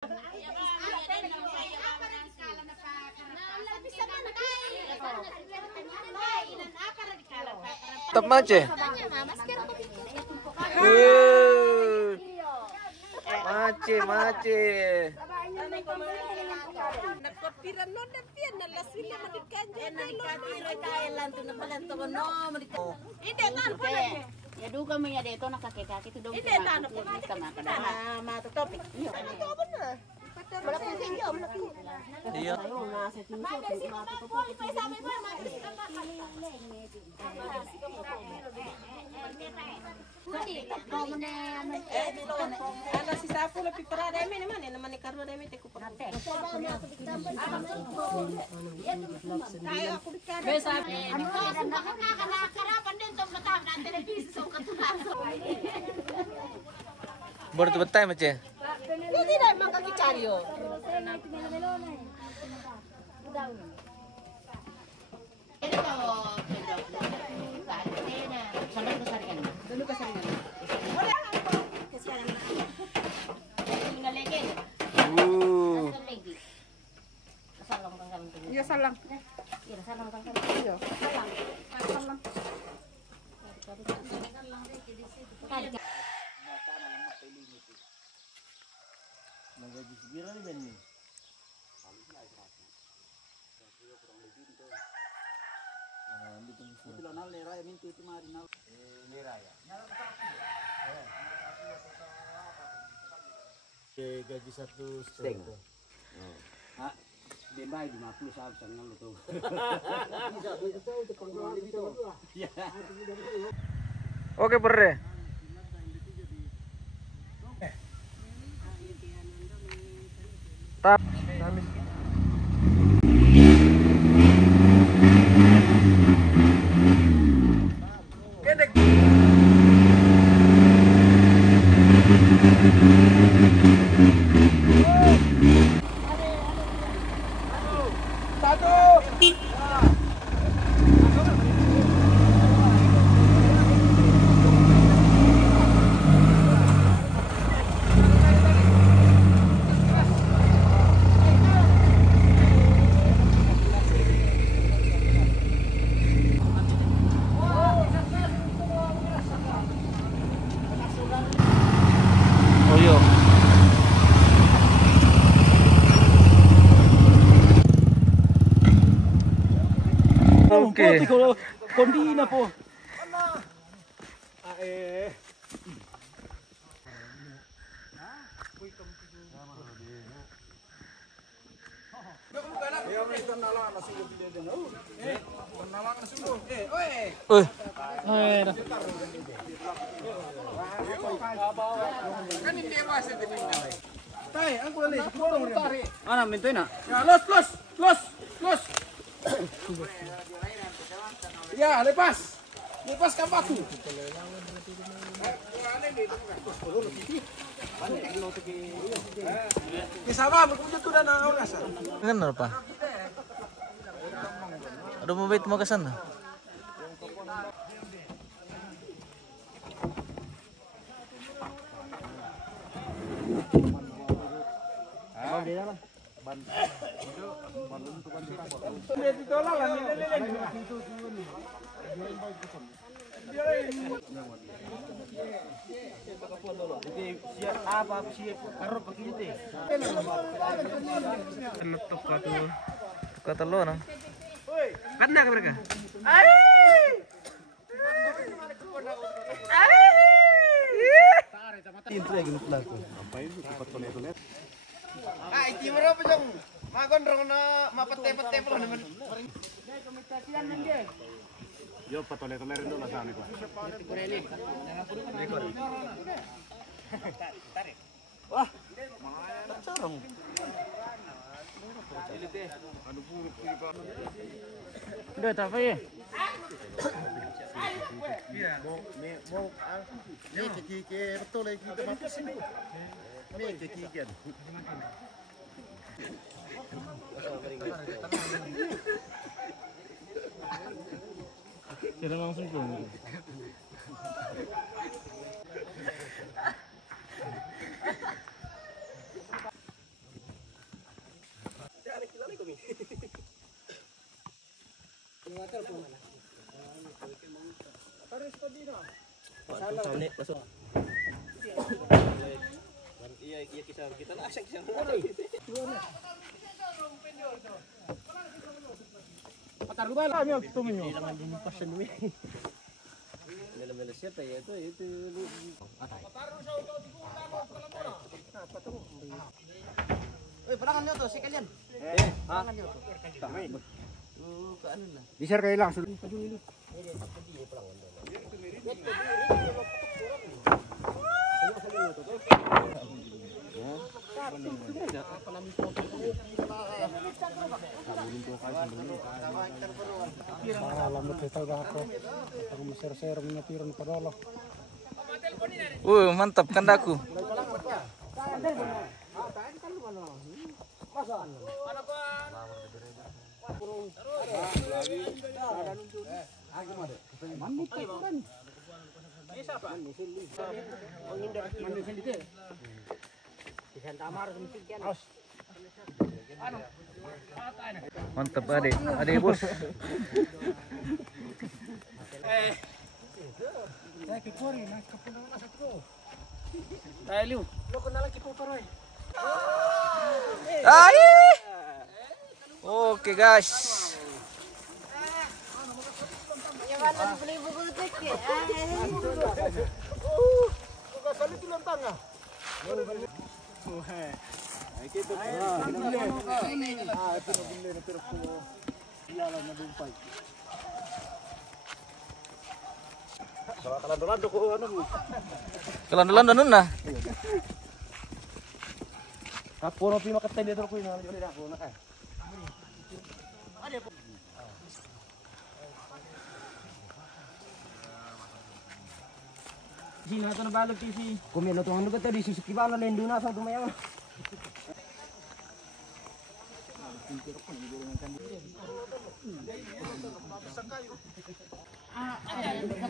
Top mace. Mace. Ya duga mo ya dito nakakita kita dong. Hindi tanong ko. Matutopik. Malaki sa iyo, malaki. Iya. Ano si Sapo na pipara dami naman eh naman ni Carlo dami te ko pa. Tayo ako dikara. Besa. Nakakarapan din tong matang na television katulang. Baru tuh betai mace. Hindi na man kakikaryo. Iya salang. Iya. Gaji 1,5. Dembay 50 saat sangat lo tuh. Oke, Bre. Tap. Oke. Kondi na po. Ana mintoy na. Ya, los. Ya, lepas kan batu. Kisama, magpunta na na oras. Kan apa? Aduh, mau bait mau ke sana. Kata lo nah. Kan dah mereka. Itu lagi nutulah tuh. Apa itu cepat tonet. Itu berapa jam? Makan rong na mapete-pete pula naman. Yo patole-tole rin doon sa amin ko. Wah. Tacarong. Ano puro pa. Udah tak apa ya? Mo kiki betul lagi kita mampus ini. Me kiki kan. Kita langsung pulang. Iya kisah kita lah asik kisah. Patar lupa lah mi aku tuh jangan dipasen mi. Mela siapa ya itu. Perangan nyo to si kalian. Perangan nyo to. Ke anu lah. Di-share kayo lang. Mantap kandaku. Mantap adik bos. Oke guys. Beli buku tiket. Kelan-kelan nun na. Ako no pi makatay dito ko ina jole ako na kay. Sino to na balog si kumelo to ano to di sisipibala lendo na sa dumayaw.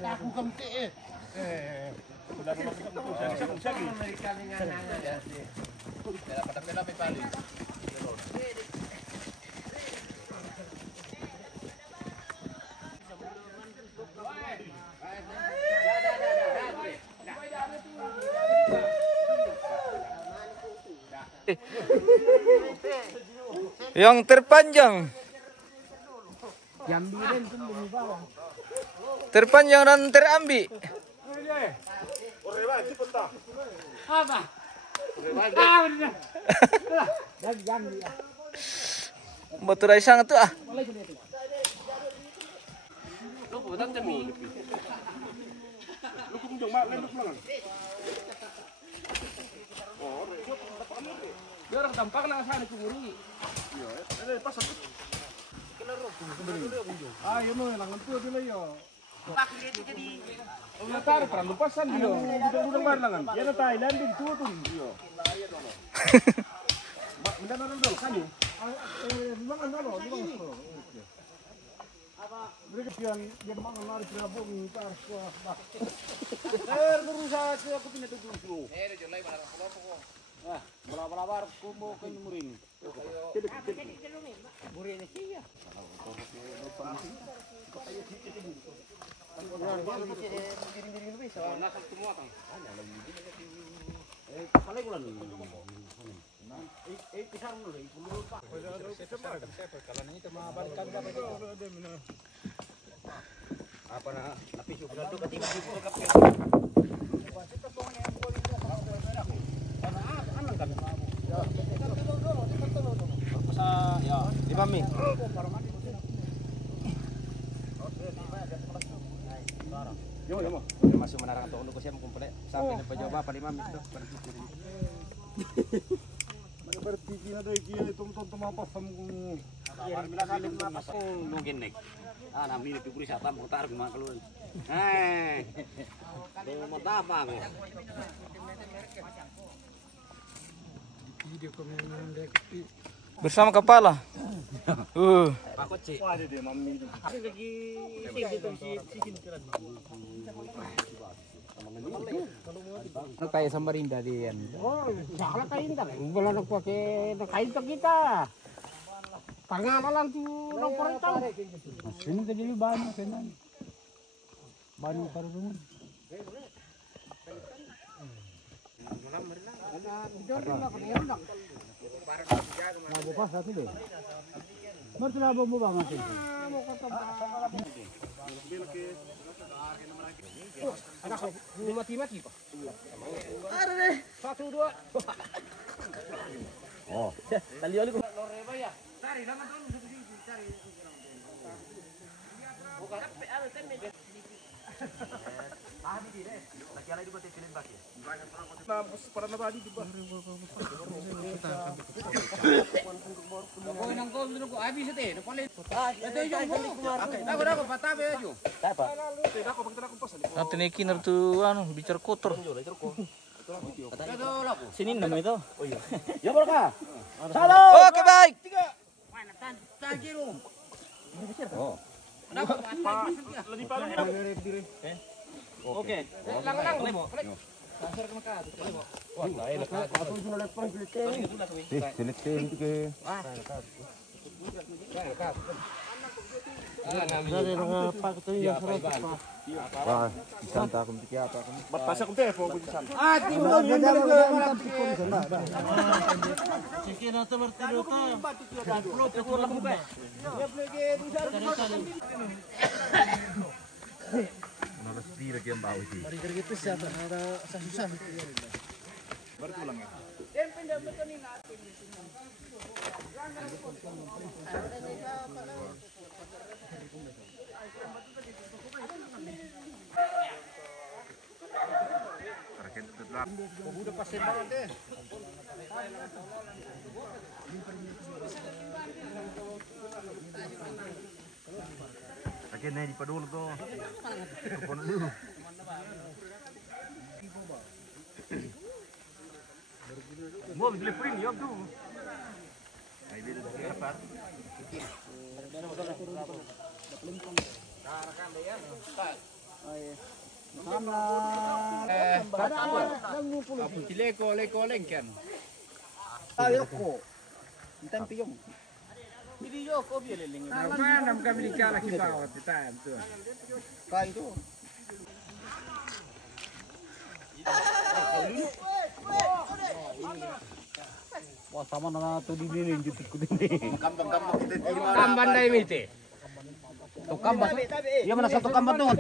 Aku kamti eh. Yang terpanjang. Terpanjang dan terambil. Betul ay sangat tuh ah. Orang tampak na sana kumuri. Ayo mo lang ang tuwa nila yo. Natar para lupasan dia. Budang barlangan. Ya na Thailand din tuwa tuh dia. Minda na ron kanyo. Mga ano, mga mereka pian dia mga nari prabo ng tarso ba. Berusaha aku pindah tujuh. Jolai barang ko. Bala-bala kumo kay muring. Muring siya. Apa na napisyo ko to kating ko kapya. Ya, di mami. Yo, mo. Masuk menarang to ko siya mo kumplet. Sabi na pa joba pa di mami to. Berarti na dai kiya itong tumapa sam kung Bila kali mapas ko nungin nek. Nami ni pipuri sa tampo tar mga kaluan. Mo tapa ko. video kami nandek. Bersama kepala. Pakot si. Wah, dia mami. Lagi dito si kintiran. Ano tayo sa Marinda diyan? Oh, sakala kain ta. Wala nagpake nakain ta kita. Pangalan tu ng porta. Sino ka dili ba na kanan? Bani para doon. Mati-mati Pak. Ada deh. 1 2. Oh. Tali oli ko. Loreba ya. Cari nama dulu cari. Bukan ada tempe. Ah di deh. Lagi ala di batik pilih baki. Para nabadi di bawah. Kau nang kau dulu habis itu, boleh. Itu yung aku patabe aja. Apa? Nanti niki tuh anu bicara kotor. Sini nama itu. Oh iya. Ya berkah. Oke baik. Oh. Oke. Akhirnya di padul tuh. Mau beli print ya tuh. Ay dito sa par. Leko-leko kan. Ayo ko. Itan piyong. Video ko bieleng. Mana kami dikala kita time tuh. Ka itu. Wah sama na to di ninjut ko din. Kamban dai mite. Tukang ba? Iya mana satu kamban tuh.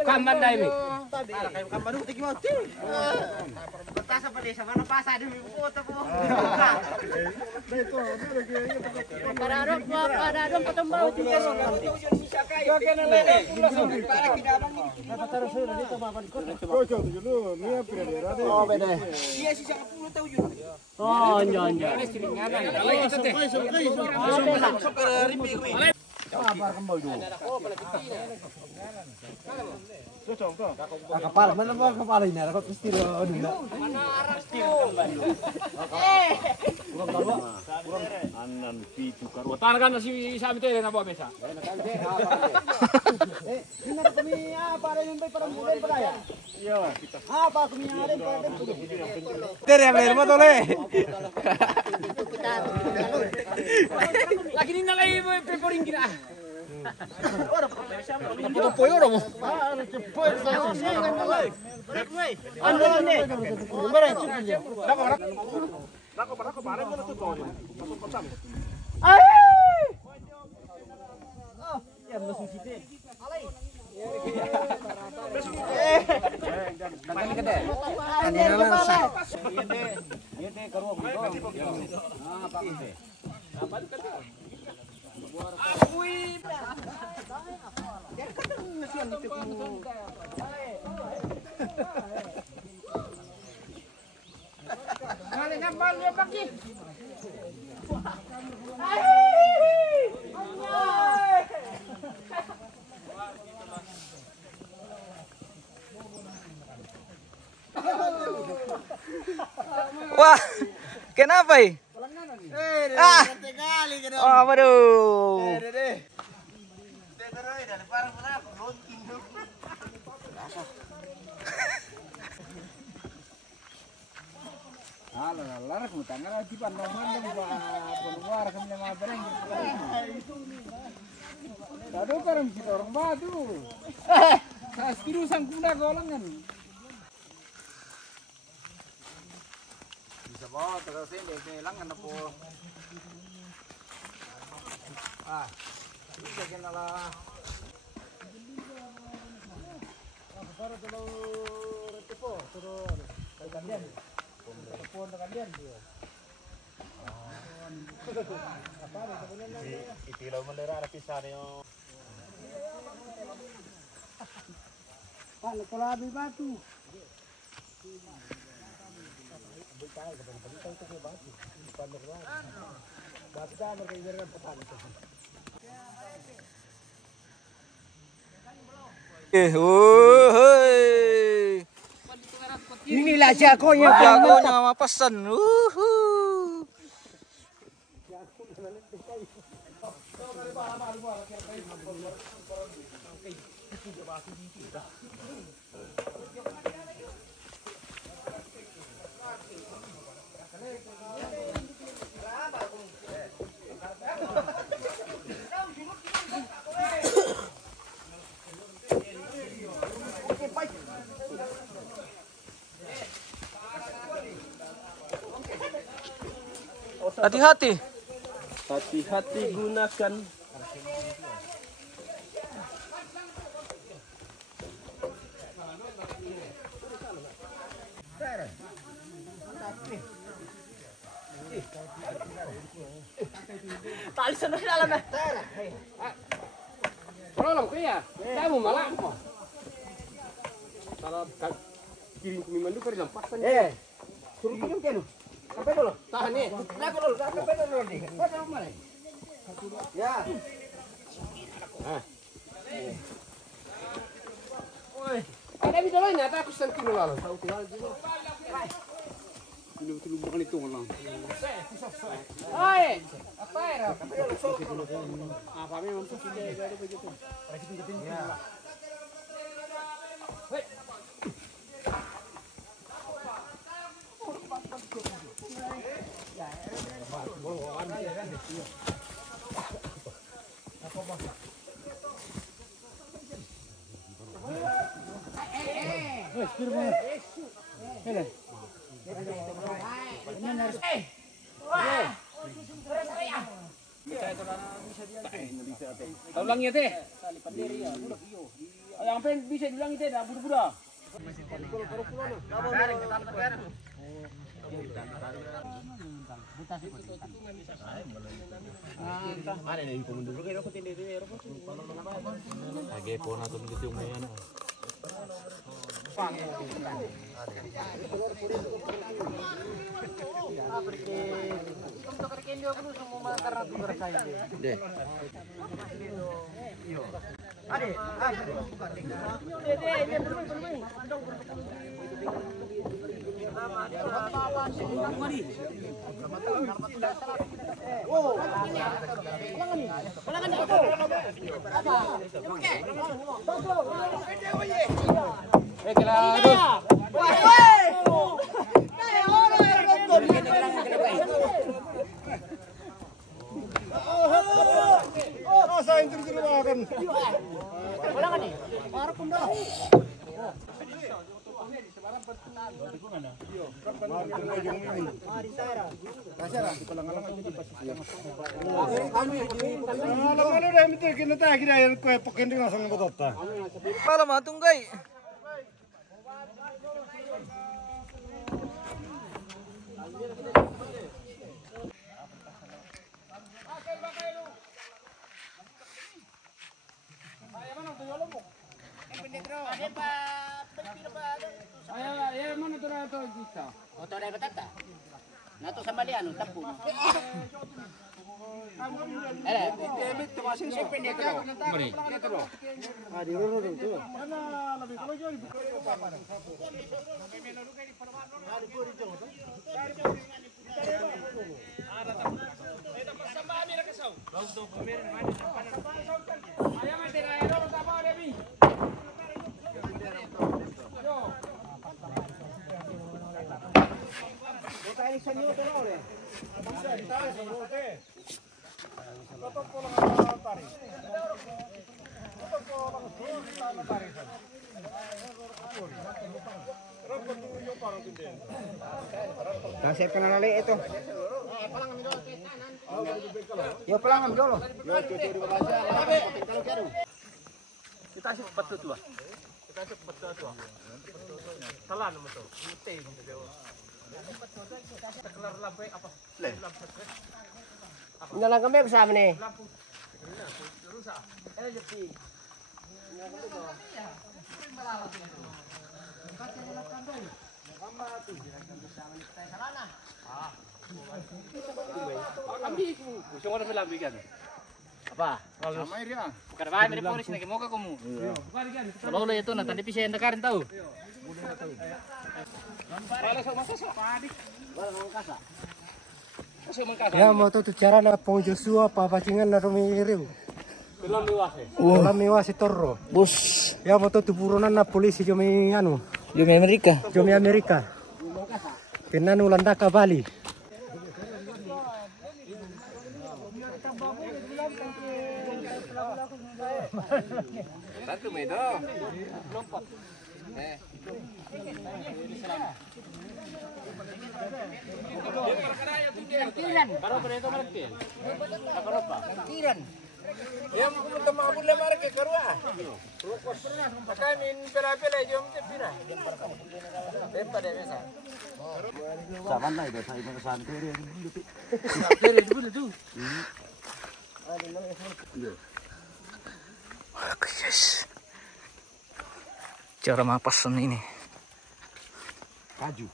Kamban dai mi. Kayak kamban tuh tigi mati. Batasan pa din sa mana pasa di foto po. Paradong patumbaw. Oh beda. Oh nyanyi. Kapal mana ba kapal ini? Ako pasti lo dulu. Tangan si sabi tayo na ba mesa. Ini kami apa ada yang para mulai beraya? Iya. Apa kami ada pada Tere amer mo tole. Lagi ni nalay peporing kita. Wah, kenapa ini? Oh, waduh. Lara kung tanga di panongan ng peluar kami ng mga barang. Tado karam kita orang batu. Sa skiru sang kuda golangan. Bawa terus ini hilang kan po. Ah. Bisa kenala. Para tulo rete po, tulo kandian. Telepon kandian dia. Itilaw mo lera rapisan yung Pak, kolabi batu. Woi. Inilah jagonya. Jagonya mapasan. Hati-hati. Hati-hati gunakan. Tali sana sa dalam na. Tolong kuya. Saya mau malah. Kalau kirim kumiman itu pergi lempasan. Suruh kirim kenu. Sampai dulu. Tahan nih. Lagu dulu, sampai dulu nih. Sampai dulu mana? Ya. Ada bisa lain ya, aku sentuh lalu. Tahu tinggal juga. Belum makan itu malam. Oi, apa ya? Apa memang suci dia ada begitu. Ya. Tahu langnya teh. Yang pen bisa diulangi teh, dah budak-budak. Pala matunggai. Ayo, mana tu ada kita? Oto dai batata. Nato sambalian tapu. Kasih kenal lagi itu. Yo pelangan dulu. Kita sih betul tuh. Kita sih betul tuh. Salah nomor tuh. Mute gitu. Kelar lampu apa? Nyala kami bersama nih. Rusak. Jepi. Apa? Sama ini ah. Bukan baik dari polisi lagi mau ke kamu. Kalau itu nanti tadi bisa yang dekarin tahu. Ya mau tuh cara na pong Joshua pa pacingan na rumiriw. Ulam miwas torro. Bus. Ya mau tuh buronan na polisi jomi anu. Jomi Amerika. Jomi Amerika. Kenan ulanda ka Bali. Satu medo. Baru itu markil. Ya mau teman boleh marke kerua. Kami pela-pela jom tepira. Daripada biasa. Sama na itu saya mau santai. Yes. Cara mapasan ini. Kaju.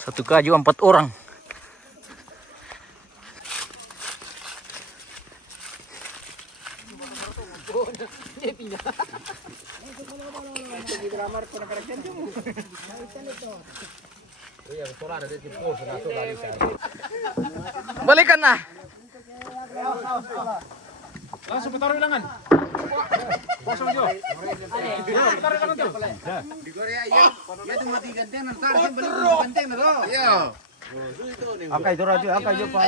Satu kaju 4 orang. Balikan nah. Langsung taruh bilangan. Kosong Jo. Taruh bilangan Jo. Di Korea ya tuh mati ganteng nanti saya beli ganteng loh. Iya. Angkai itu raja, angkai itu pa.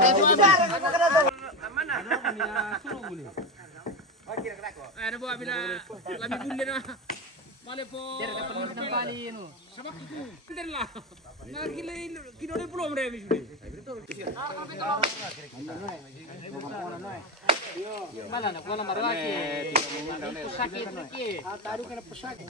Ada buah bila lami bunde na. Male po. Kembali itu. Sabak itu. Bentar lah. Nah kilo de pulau mereka sudah. Mana nak kau nama lagi? Pusaki. Taruh kena pusaki.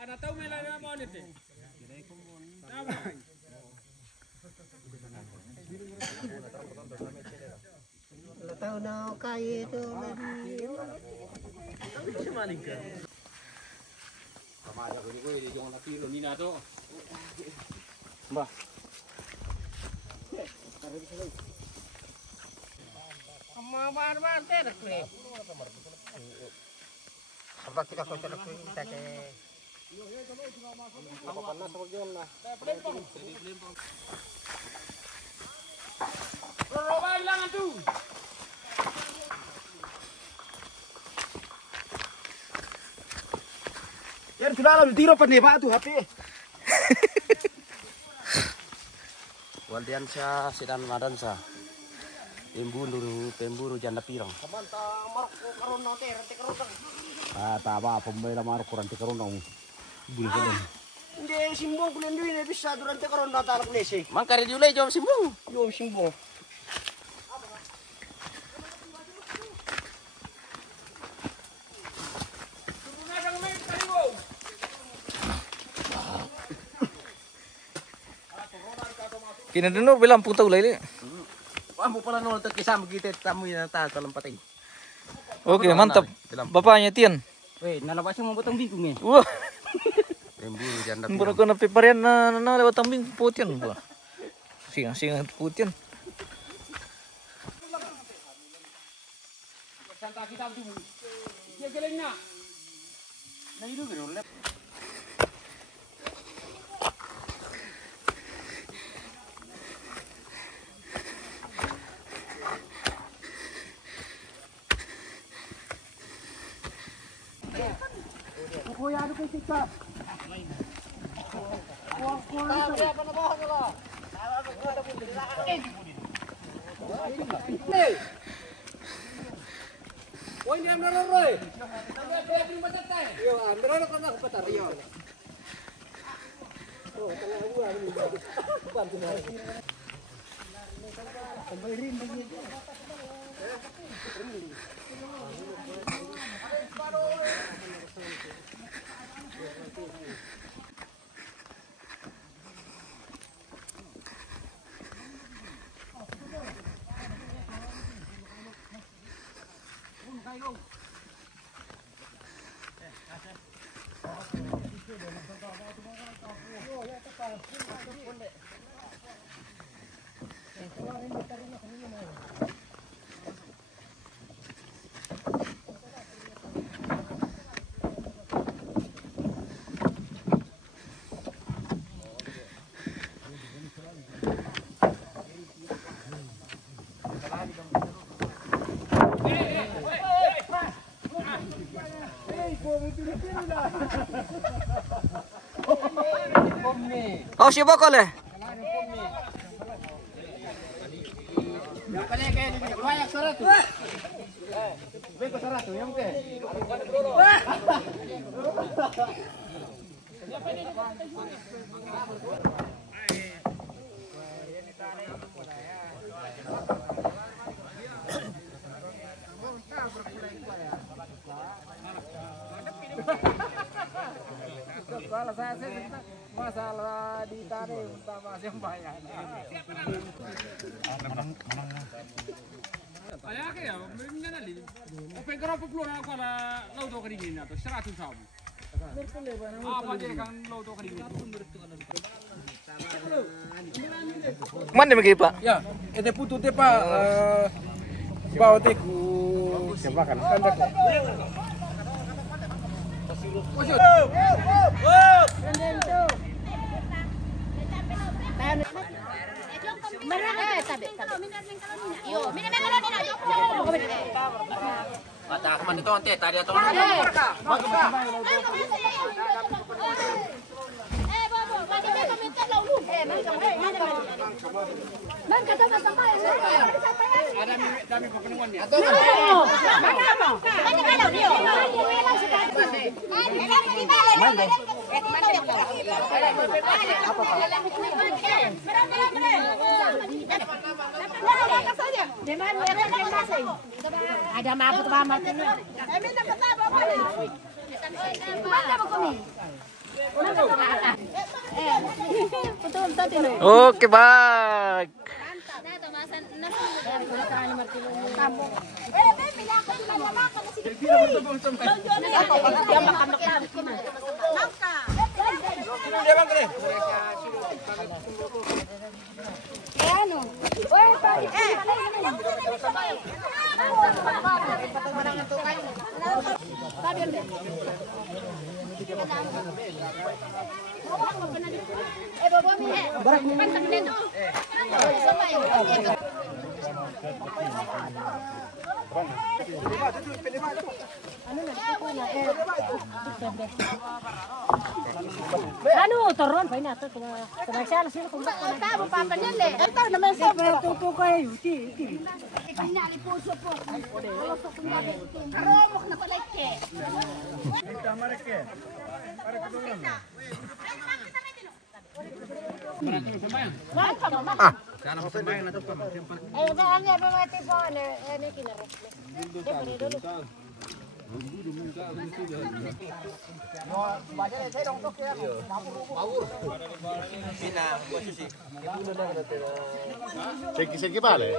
Ada tahu melana mau ni tu? Tahu na kaya itu. Kamar-kamar terus ni. Apa kita kau cara kita ke? Roba bilangan tu. Ya sudah lah tiro pa nih Pak tuh HP. Waldian sa sidan madan sa. Pemburu janda pirang. Ah, tama pembela marok kurang tikaron dong. Bulan bulan. Hindi simbong kulen duwi bisa durante karon natalak lesi. Mangkari diulay jom simbong. Yo simbong. Kini dulu bilang putau lele. Wah, mau pala nol terkisah begitu tamu yang tak dalam pateng. Oke, mantap. Bapaknya Tian. Weh, nalabasnya mau potong bingkung ni. Wah, Pemburu janda baru kena piparian na lewat tambing putian buah. Singa putian. Santa kita tu. Dia gelengnya. Nah itu betul. Oh ini ambil Roy. Sampai belum baca teh. Yo, ambil Roy kan aku patar. Yo. Oh, tengah gua ini. Bantu lagi. Kembaliin lagi. Oh, siapa kau leh? Masalah saya tentang masalah ditarik utama sembahyang. Ayah kaya, mana ni? Apa yang kerap keluar aku ala laut kau ini atau 100 sabu. Apa je kan laut kau ini? Mana mereka Pak? Ya, itu putu te Pak. Bawa teku. Siapa kan? Mata aku mana tu ante tadi atau Ada mabuk banget ini. Oke, baik. Anu turun phải nè tôi tôi xe là xe không bắt Ta mau papan yan le. Ito naman sa tôi có ai uti Kunyari po so po. Aromok na pala ke. eh jangan ya bawa tipo ini kina Segi vale.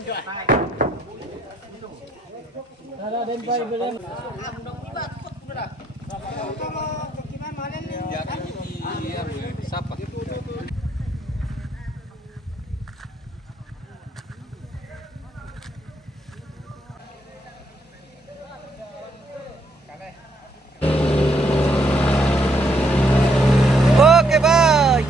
Oke, baik.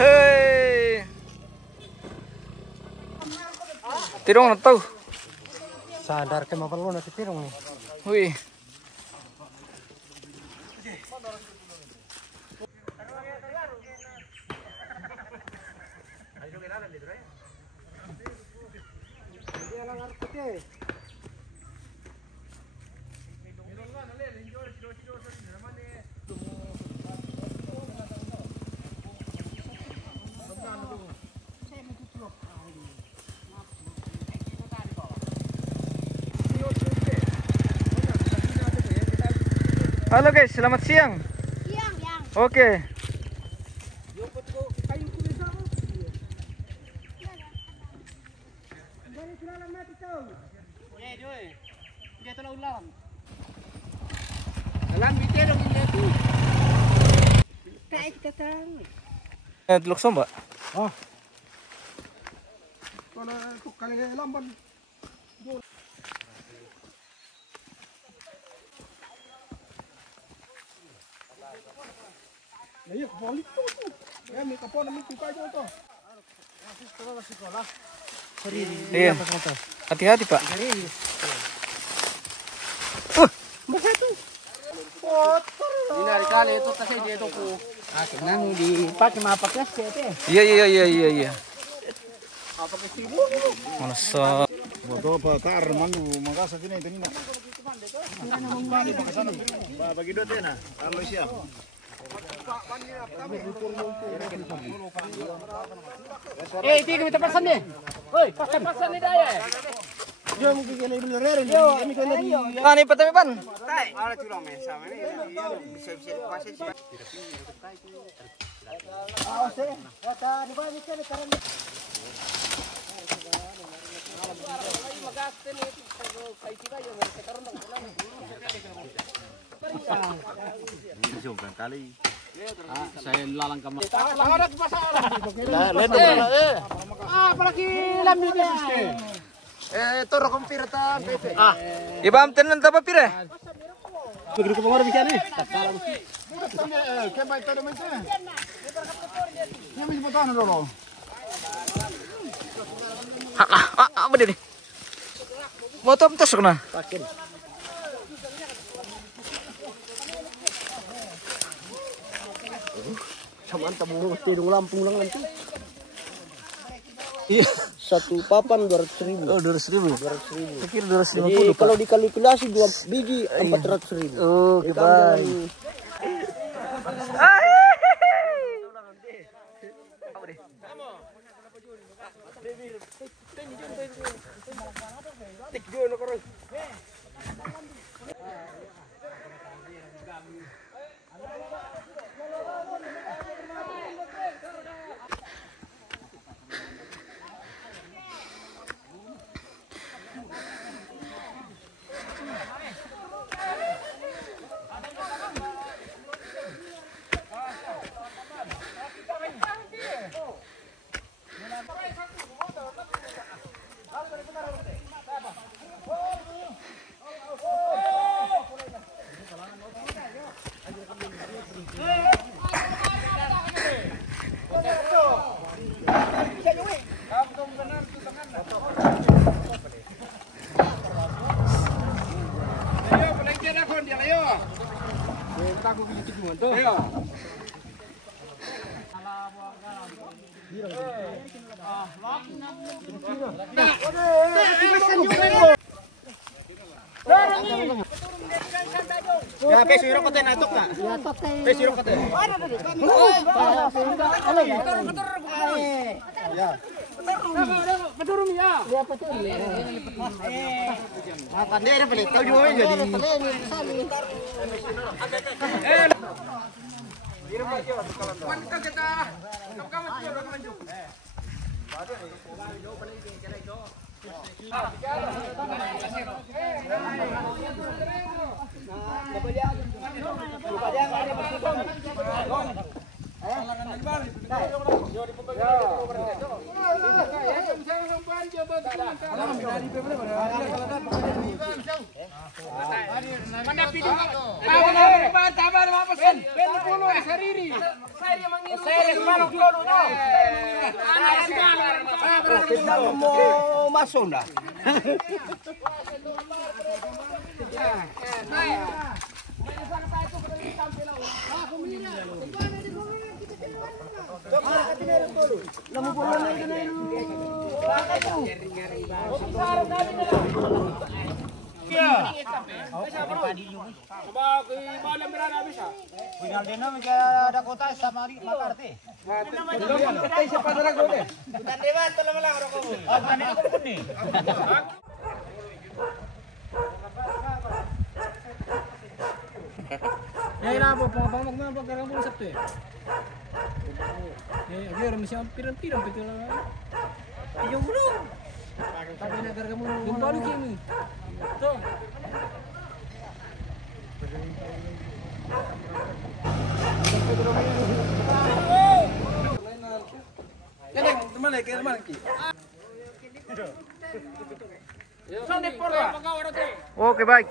Hei. Tirong na to. Sadar ke mapalon na tirong ni. Wih. Halo guys, selamat siang. Siang, yang. Oke. Teluk Somba. Iya. Hati-hati, Pak. Ini kali itu tasnya dia itu ku. Nanu dipakai mapaknya sih. Iya. Masa Bodoh bakar manu makasa kini itu nina. Bagi dua tena. Kalau siap. Tiga kita pasan nih. Woi, pasan nih daya. Dia mungkin kena bener dia. Kami kena di. Ani patamipan. Ada curang men sama ini bisa pasir sih. Saya lalang kamar. Apalagi lamnya. Toro kompir ta Pepe. Ibam tenan tapa pire? Begitu ke pengaruh bicara nih. Kemai tadi macam. Kami cepat dulu. Apa dia nih? Motor tos kena. Samaan tamu tidung Lampung lang nanti. Iya. Satu papan 200.000. Oh, 200.000. 200.000. Pikir Jadi 250. kalau dikalkulasi 2 biji 400.000. Oh, Jadi baik. Ya, pesiro ko tayo natok ka. Pesiro ko tayo. Ya. Paturumi ya. Makan dia boleh tahu juga jadi. Mau masuk dah. Ya ina po pangapamag na pagkarang mo sa te. Eh, agir mi siya pirang-pirang pito lang. Yung bro. Sabi na karga mo. Yung palu kimi. To. Oke, baik.